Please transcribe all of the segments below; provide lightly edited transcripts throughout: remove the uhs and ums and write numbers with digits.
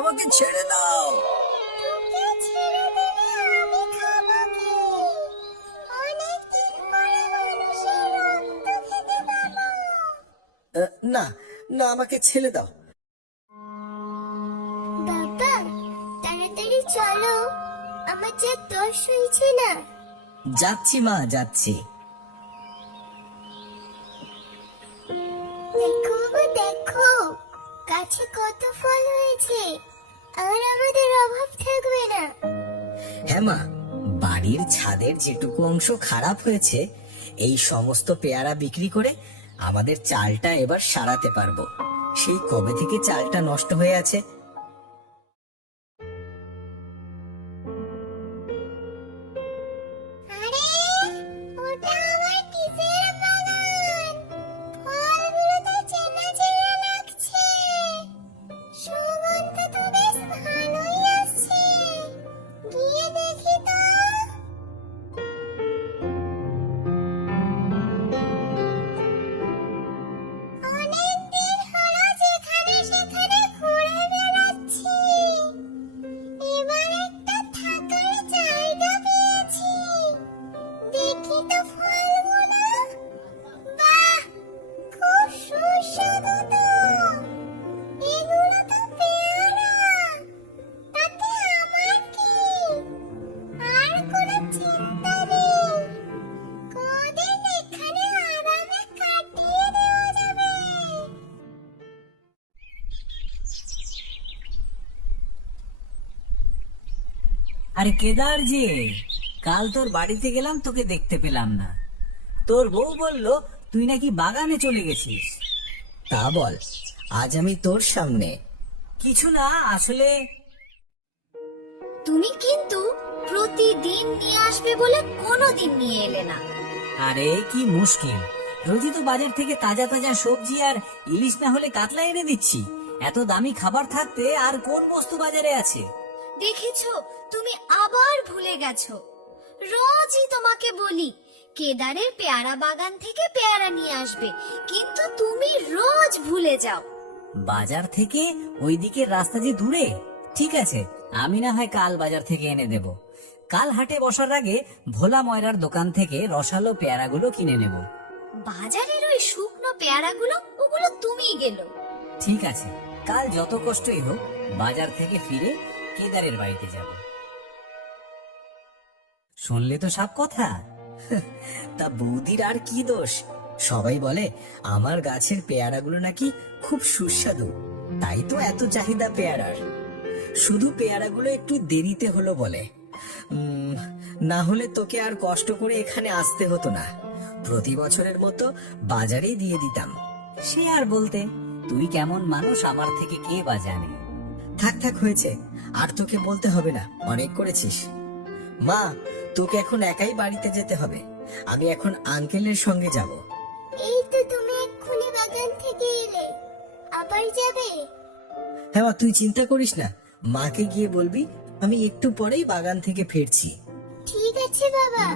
আমাকে ছেড়ে দাও। তোকে ছেড়ে দিলে আমি খাবো কি? অনেকদিন পরে মানুষের রক্ত খেতে পাবো। না না, আমাকে ছেড়ে দাও। বাবা, তাড়াতাড়ি চলো, আমার যে তর্স হয়েছে না। যাচ্ছি মা, যাচ্ছি। দেখো গো দেখো, গাছে কত ফল হয়েছে, আর আমাদের অভাব থাকবে না। হ্যাঁ মা, বাড়ির ছাদের যেটুকু অংশ খারাপ হয়েছে, এই সমস্ত পেয়ারা বিক্রি করে আমাদের চালটা এবার সারাতে পারবো। সেই কবে থেকে চালটা নষ্ট হয়ে আছে। আরে, ওটা আমার কিসের বাগান? ফলগুলো তো চেনা চেনা লাগছে, সুগন্ধ তো বেশ ভালোই আসছে। গিয়ে দেখি তো। অনেকদিন হলো যেখানে সেখানে ঘুরে বেড়াচ্ছি, এবার একটা থাকার জায়গা পেয়েছি। দেখি তো ফলগুলো। বাহ, খুব সুস্বাদু তো। এগুলো তো পেয়ারা, তাতে আমার কি? আর কোনো চিন্তা নেই, কদিন এখানে আরামে কাটিয়ে দেওয়া যাবে। আরে কেদার যে, কাল তোর বাড়িতে গেলাম, তোকে দেখতে পেলাম না। তোর বউ বলল তুই নাকি বাগানে চলে গেছিস। তা বল, আজ আমি তোর সামনে। কিছু না, আসলে তুমি কিন্তু প্রতিদিন নিয়ে আসবে বলে কোনোদিন নিয়ে এলে না। আরে কি মুশকিল, রোজই তো বাজার থেকে তাজা তাজা সবজি আর ইলিশ না হলে কাতলা এনে দিচ্ছি। এত দামি খাবার থাকতে আর কোন বস্তু বাজারে আছে? দেখেছো, তুমি আবার ভুলে গেছো। রোজই তোমাকে বলি কেদারের পেয়ারা বাগান থেকে পেয়ারা নিয়ে আসবে, কিন্তু তুমি রোজ ভুলে যাও। বাজার থেকে ওই দিকের রাস্তা যে দূরে। ঠিক আছে, আমি না হয় কাল বাজার থেকে এনে দেব। কাল হাটে বসার আগে ভোলা ময়রার দোকান থেকে রসালো পেয়ারাগুলো কিনে নেব। বাজারের ওই শুকনো পেয়ারাগুলো, ওগুলো তুমিই গেলো। ঠিক আছে, কাল যত কষ্টই হোক বাজার থেকে ফিরে কেদারের বাড়িতে যাব। শুনলে তো সব কথা। তা বৌদির আর কি দোষ? সবাই বলে আমার গাছের পেয়ারাগুলো নাকি খুব সুস্বাদু, তাই তো এত চাহিদা পেয়ারার। শুধু পেয়ারাগুলো একটু দেরিতে হলো বলে। না হলে তোকে আর কষ্ট করে এখানে আসতে হতো না, প্রতি বছরের মতো বাজারেই দিয়ে দিতাম। সে আর বলতে, তুই কেমন মানুষ আমার থেকে কে বা জানে। থাক থাক, হয়েছে, আর তোকে বলতে হবে না, অনেক করেছিস। মা, তোকে এখন একাই বাড়িতে যেতে হবে, আমি এখন আঙ্কেলের সঙ্গে যাব। এই তো তুমি এক্ষুনি বাগান থেকে এলে, আবার যাবে? হ্যাঁ মা, তুই চিন্তা করিস না, মাকে গিয়ে বলবি আমি একটু পরেই বাগান থেকে ফিরছি। ঠিক আছে বাবা।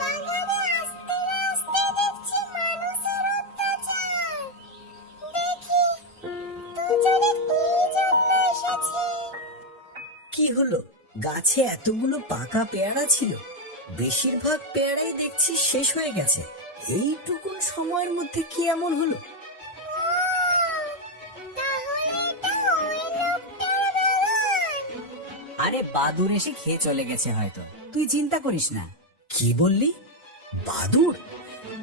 বাগানে আসতে আসতে দেখছি মানুষের অত্যাচার। দেখি দুজনে কি জন্য এসেছে। কি হলো, গাছে এতগুলো পাকা পেয়ারা ছিল, বেশিরভাগ পেয়ারাই দেখছি শেষ হয়ে গেছে। এইটুকুন সময়ের মধ্যে কি এমন হলো? তাহলে এটা ওই লোকটার বাগান। আরে বাদুর এসে খেয়ে চলে গেছে হয়তো, তুই চিন্তা করিস না। কি বললি? বাদুর?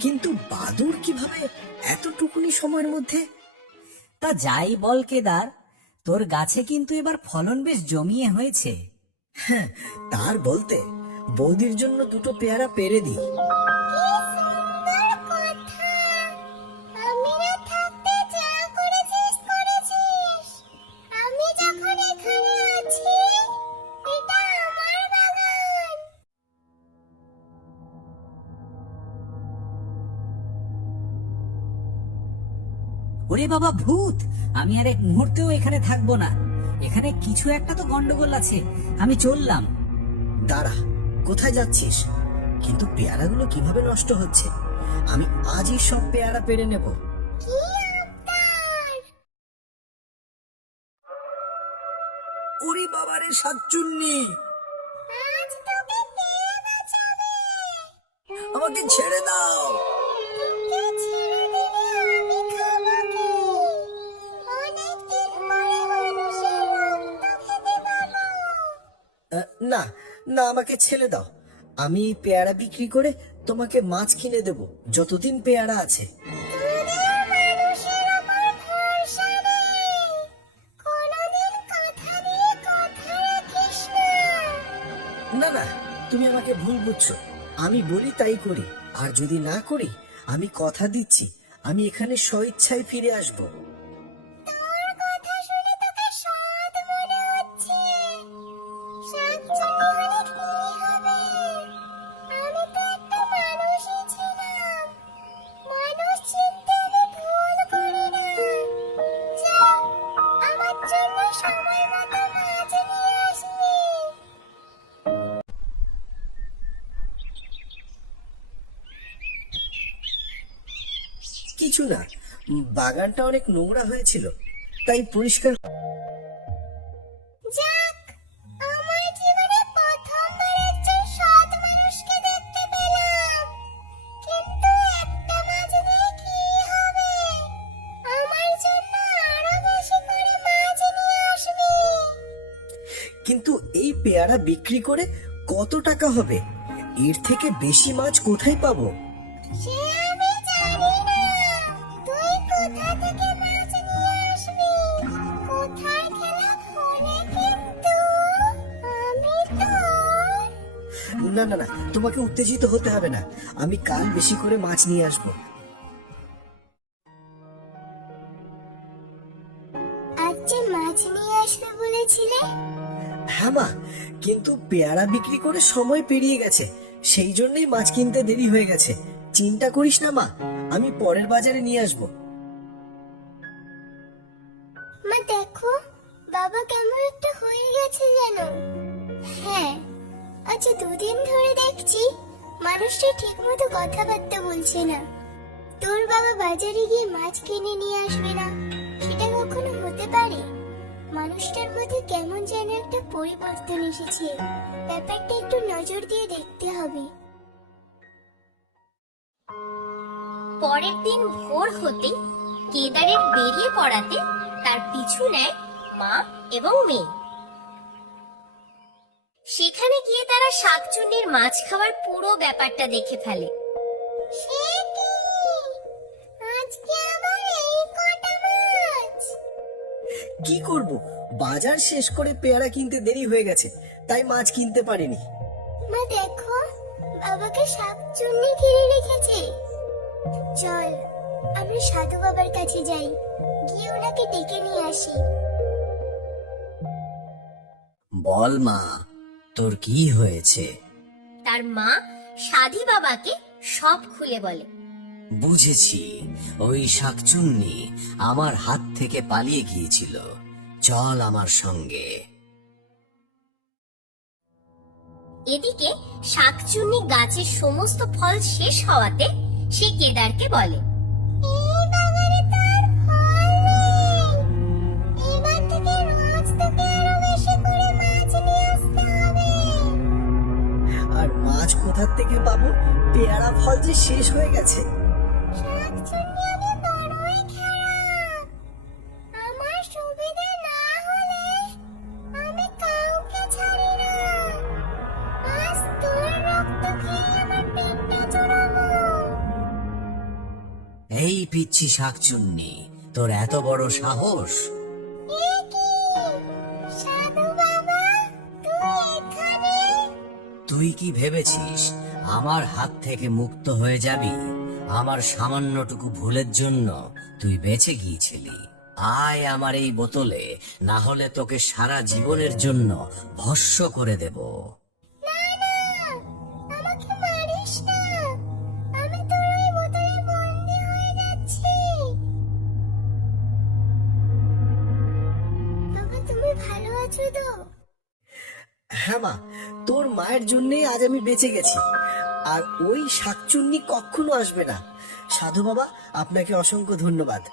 কিন্তু বাদুর কিভাবে এতটুকুনি সময়ের মধ্যে? তা যাই বল কেদার, তোর গাছে কিন্তু এবার ফলন বেশ জমিয়ে হয়েছে। হ্যাঁ, তার বলতে বৌদির জন্য দুটো পেয়ারা পেরে দিই। কি সুন্দর কথা। আমি না থাকতে যা করেছিস করেছিস। আমি যখন এখানে আছি, এটা আমার বাগান। ওরে বাবা ভূত, আমি আর এক মুহূর্তেও এখানে থাকবো না। এখানে কিছু একটা তো গন্ডগোল আছে, আমি চললাম। দাঁড়া, কোথায় যাচ্ছিস? কিন্তু পেয়ারাগুলো কিভাবে নষ্ট হচ্ছে? আমি আজই সব পেয়ারা পেড়ে নেব। কি আবদার! ওরে বাবারে শাকচুন্নি, আজ তোকে কে বাঁচাবে? আমাকে ছেড়ে দাও। তোকে ছেড়ে দিলে আমি খাবো কি? অনেকদিন পরে মানুষের রক্ত খেতে পাবো। না না, আমাকে ছেড়ে দাও। আমি পেয়ারা বিক্রি করে তোমাকে মাছ কিনে দেব যতদিন পেয়ারা আছে। তোদের মানুষের ওপর ভরসা নেই। কোনোদিন কথা দিয়ে কথা রাখিস না। না না, তুমি আমাকে ভুল বুঝছো। আমি বলি তাই করি, আর যদি না করি আমি কথা দিচ্ছি আমি এখানে স্বইচ্ছায় ফিরে আসব। তোর কথা শুনে তোকে সৎ মনে হচ্ছে। শাকচুন্নি হলে কি হবে? আমি তো একটা মানুষই ছিলাম। মানুষ চিনতে আমি ভুল করি না। যা, আমার জন্য সময় মতো মাছ নিয়ে আসবি। কিছু না, বাগানটা অনেক নোংরা হয়েছিল তাই পরিষ্কার। যাক, আমার জীবনে প্রথমবার একজন সৎ মানুষকে দেখতে পেলাম। কিন্তু একটা মাছ দিয়ে কি হবে? আমার জন্য আরো বেশি করে মাছ নিয়ে আসবি। কিন্তু এই পেয়ারা বিক্রি করে কত টাকা হবে? এর থেকে বেশি মাছ কোথায় পাবো? সে আমি জানি না। তুই কোথা থেকে মাছ নিয়ে আসবি, কোথায় খেলা ফোনে, কিন্তু আমি তোর। না না না, তোমাকে উত্তেজিত হতে হবে না। আমি কাল বেশি করে মাছ নিয়ে আসবো। আজ যে মাছ নিয়ে আসবে বলেছিলে? হ্যাঁ মা, কিন্তু পেয়ারা বিক্রি করে সময় পেরিয়ে গেছে, সেই জন্যই মাছ কিনতে দেরি হয়ে গেছে। চিন্তা করিস না মা, আমি পরের বাজারে নিয়ে আসবো। মা দেখো, বাবা কেমন একটা হয়ে গেছে যেন। হ্যাঁ, আজ দুদিন ধরে দেখছি মানুষটা ঠিক মতো কথাবার্তা বলছে না। তোর বাবা বাজারে গিয়ে মাছ কিনে নিয়ে আসবে না, সেটা কখনো হতে পারে? মানুষটার মধ্যে কেমন যেন একটা পরিবর্তন এসেছে। ব্যাপারটা একটু নজর দিয়ে দেখতে হবে। পরের দিন ভোর হতেই কেদারের বেরিয়ে পড়াতে তার পিছু নেয় মা এবং মেয়ে। সেখানে গিয়ে তারা শাকচুন্নির মাছ খাওয়ার পুরো ব্যাপারটা দেখে ফেলে। আজকে আবার এই কটা মাছ? কি করব, বাজার শেষ করে পেয়ারা কিনতে দেরি হয়ে গেছে, তাই মাছ কিনতে পারিনি। মা দেখো, বাবাকে শাকচুন্নি ঘিরে রেখেছে। চল, আমরা সাধু বাবার কাছে যাই, গিয়ে ওনাকে ডেকে নিয়ে আসি। বল মা, তোর কি হয়েছে? তার মা সাধী বাবাকে সব খুলে বলে। বুঝেছি, ওই শাকচুন্নি আমার হাত থেকে পালিয়ে গিয়েছিল। চল আমার সঙ্গে। এদিকে শাকচুন্নি গাছের সমস্ত ফল শেষ হওয়াতে সে কেদারকে বলে, এই বাগানে তার ফল নেই। এবার থেকে রোজ তোকে আরো বেশি করে মাছ নিয়ে আসতে হবে। আর মাছ কোথার থেকে পাবো? পেয়ারা ফল যে শেষ হয়ে গেছে। শাকচুন্নি, আমি বড়ই খারাপ। আমার সুবিধা না হলে আমি কাউকে ছাড়ি না। আজ তোর রক্ত খেয়ে আমার পেটটা জোড়াবো। এই পিচ্ছি শাকচুন্নি, তোর এত বড় সাহস! এ কি, সাধু বাবা, তুই এখানে? তুই কি ভেবেছিস আমার হাত থেকে মুক্ত হয়ে যাবি? আমার সামান্যটুকু ভুলের জন্য তুই বেঁচে গিয়েছিলি। আয় আমার এই বোতলে, না হলে তোকে সারা জীবনের জন্য ভস্ম করে দেব। না না, আমাকে মারিস না। আমি তোর ওই বোতলে বন্দি হয়ে যাচ্ছি। বাবা, তুমি ভালো আছো তো? হ্যাঁ মা, তোর মায়ের জন্যই আজ আমি বেঁচে গেছি। আর ওই শাকচুন্নি কখনো আসবে না। সাধু বাবা, আপনাকে অসংখ্য ধন্যবাদ।